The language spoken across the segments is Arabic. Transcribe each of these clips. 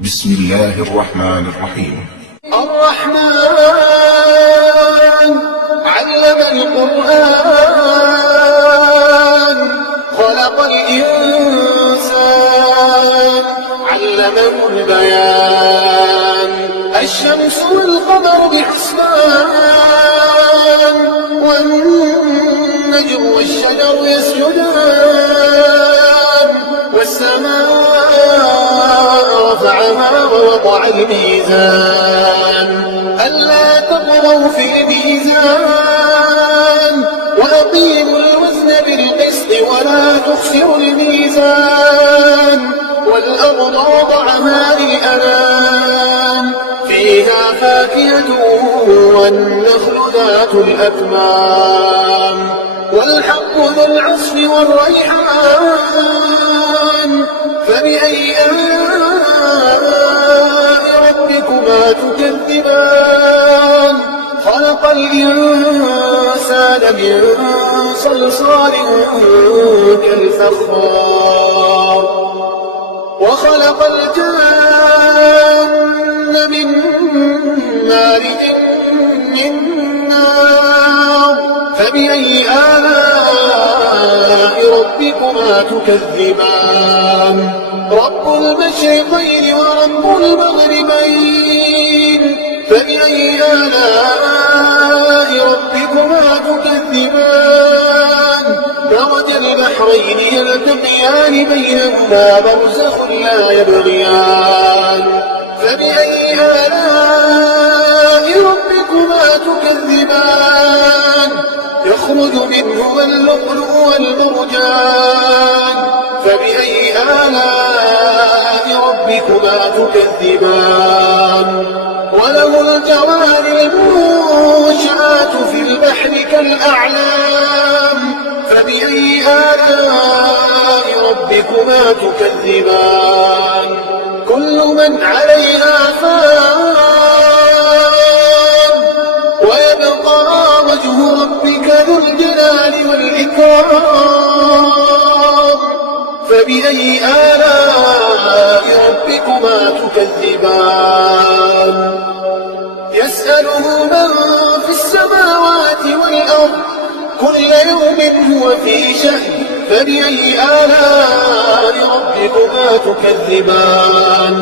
بسم الله الرحمن الرحيم. الرحمن علم القرآن خلق الإنسان علمه البيان الشمس والقمر بحسبان والنجم والشجر يسجدان والسماء رفعها ووضع الميزان ألا تطغوا في الميزان وأقيموا الوزن بالقسط ولا تخسروا الميزان والأرض وضعها للأنام فيها فاكهة والنخل ذات الأكمام والحب ذو العصف والريحان فبأي آلاء ربكما تكذبان خلق الإنسان من صلصال كالفخار وخلق الجن من مارج من نار فبأي آلاء ربكما تكذبان رب المشرقين ورب المغربين فبأي آلاء ربكما تكذبان مرج البحرين يلتقيان بينهما برزخ لا يبغيان فبأي آلاء ربكما تكذبان يخرج منهما اللؤلؤ والمرجان فبأي آلاء ربكما تكذبان وله الجوار المنشآت في البحر كالأعلام فبأي آلاء ربكما تكذبان كل من عليها فان ويبقى وجه ربك ذو الجلال والإكرام فبأي آلاء ربكما تكذبان يسأله من في السماوات والأرض كل يوم هو في شأن فبأي آلاء ربكما تكذبان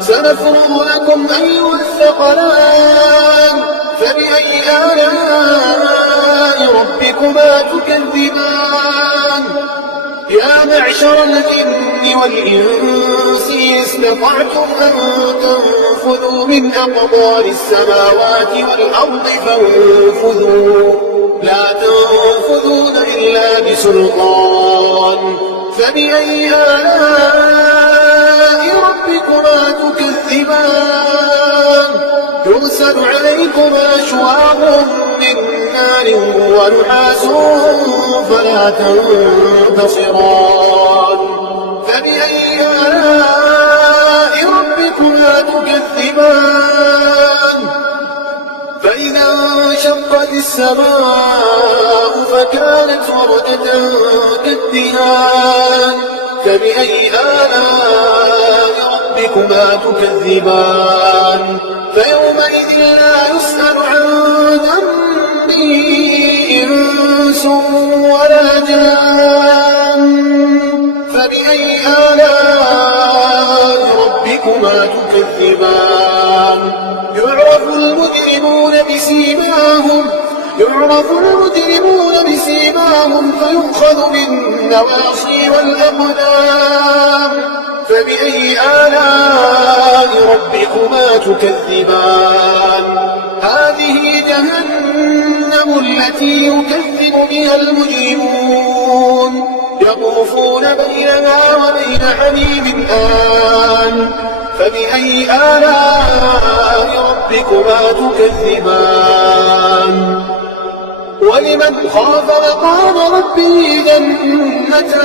سنفرغ لكم أيها الثقلان فبأي آلاء ربكما تكذبان يا معشر الجن والإنس استطعتم أن تنفذوا من أقطار السماوات والأرض فانفذوا لا تنفذون إلا بسلطان فبأي آلاء ربكما تكذبان يرسل عليكما شواظ من نار ونحاس فلا تنتصران فبأي آلاء ربكما تكذبان فإذا انشقت السماء فكانت وردة كالدهان فبأي آلاء ربكما تكذبان فيومئذ لا يسأل عن ذنبه إنس ولا جان فبأي آلاء ربكما تكذبان يعرف المجرمون بسيماهم فيؤخذ بالنواصي والأقدام فبأي آلاء ربكما تكذبان هذه جهنم التي يكذب بها المجرمون يطوفون بينها وبين حميم آن فبأي آلاء ربكما تكذبان ولمن خاف مقام ربه جنتان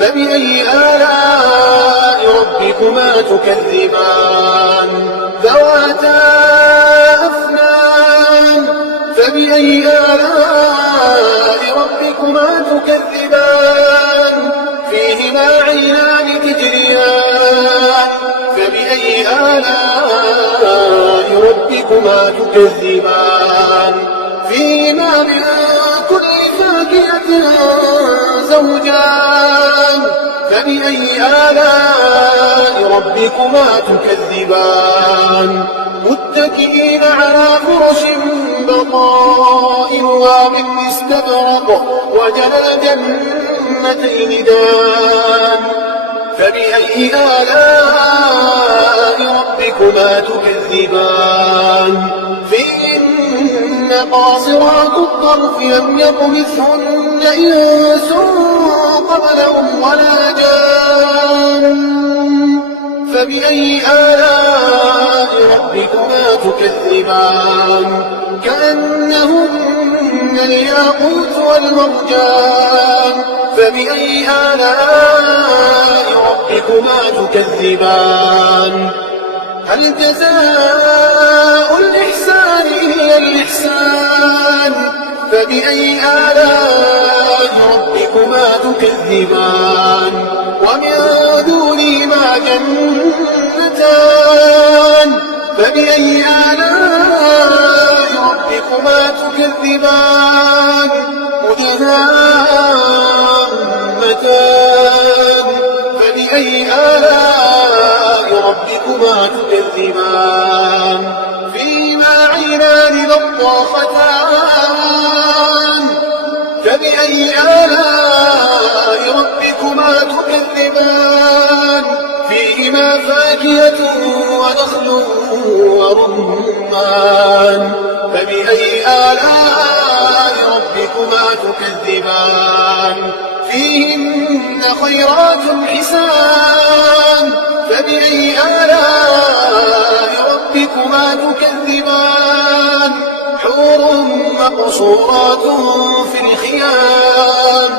فبأي آلاء ربكما تكذبان ذواتا أفنان فبأي آلاء ربكما تكذبان فيهما عينان تجريان آلاء ربكما تكذبان فيهما من كل فاكهة زوجان فبأي آلاء ربكما تكذبان متكئين على فرش بطائنها من استبرق وجنى الجنتين دان فبأي آلاء ربكما تكذبان فيهن قاصرات الطرف لم يطمثهن إنس قبلهم ولا جان فبأي آلاء ربكما تكذبان كأنهن الياقوت والمرجان فبأي آلاء ربكما تكذبان هل جزاء الإحسان إلا الإحسان فبأي آلاء ربكما تكذبان ومن دونهما جنتان فبأي آلاء ربكما تكذبان مدهامتان فبأي آلاء ربكما تكذبان فيهما عينان نضاختان فبأي آلاء ربكما تكذبان فيهما فاكهة ونخل ورمان فبأي آلاء ربكما تكذبان فيهن خيرات حسان فبأي آلاء ربكما تكذبان حور مقصورات في الخيام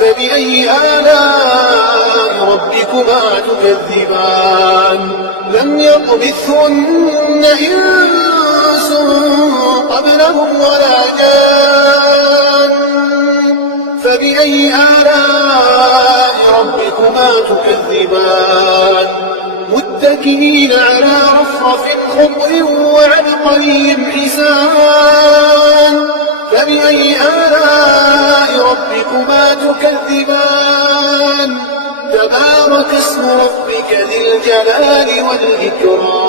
فبأي آلاء ربكما تكذبان لم يطمثهن إنس قبلهم ولا جان فبأي آلاء ربكما تكذبان متكئين على رفرف خضر وعبقري حسان فبأي آلاء ربكما تكذبان تبارك اسم ربك ذي الجلال والإكرام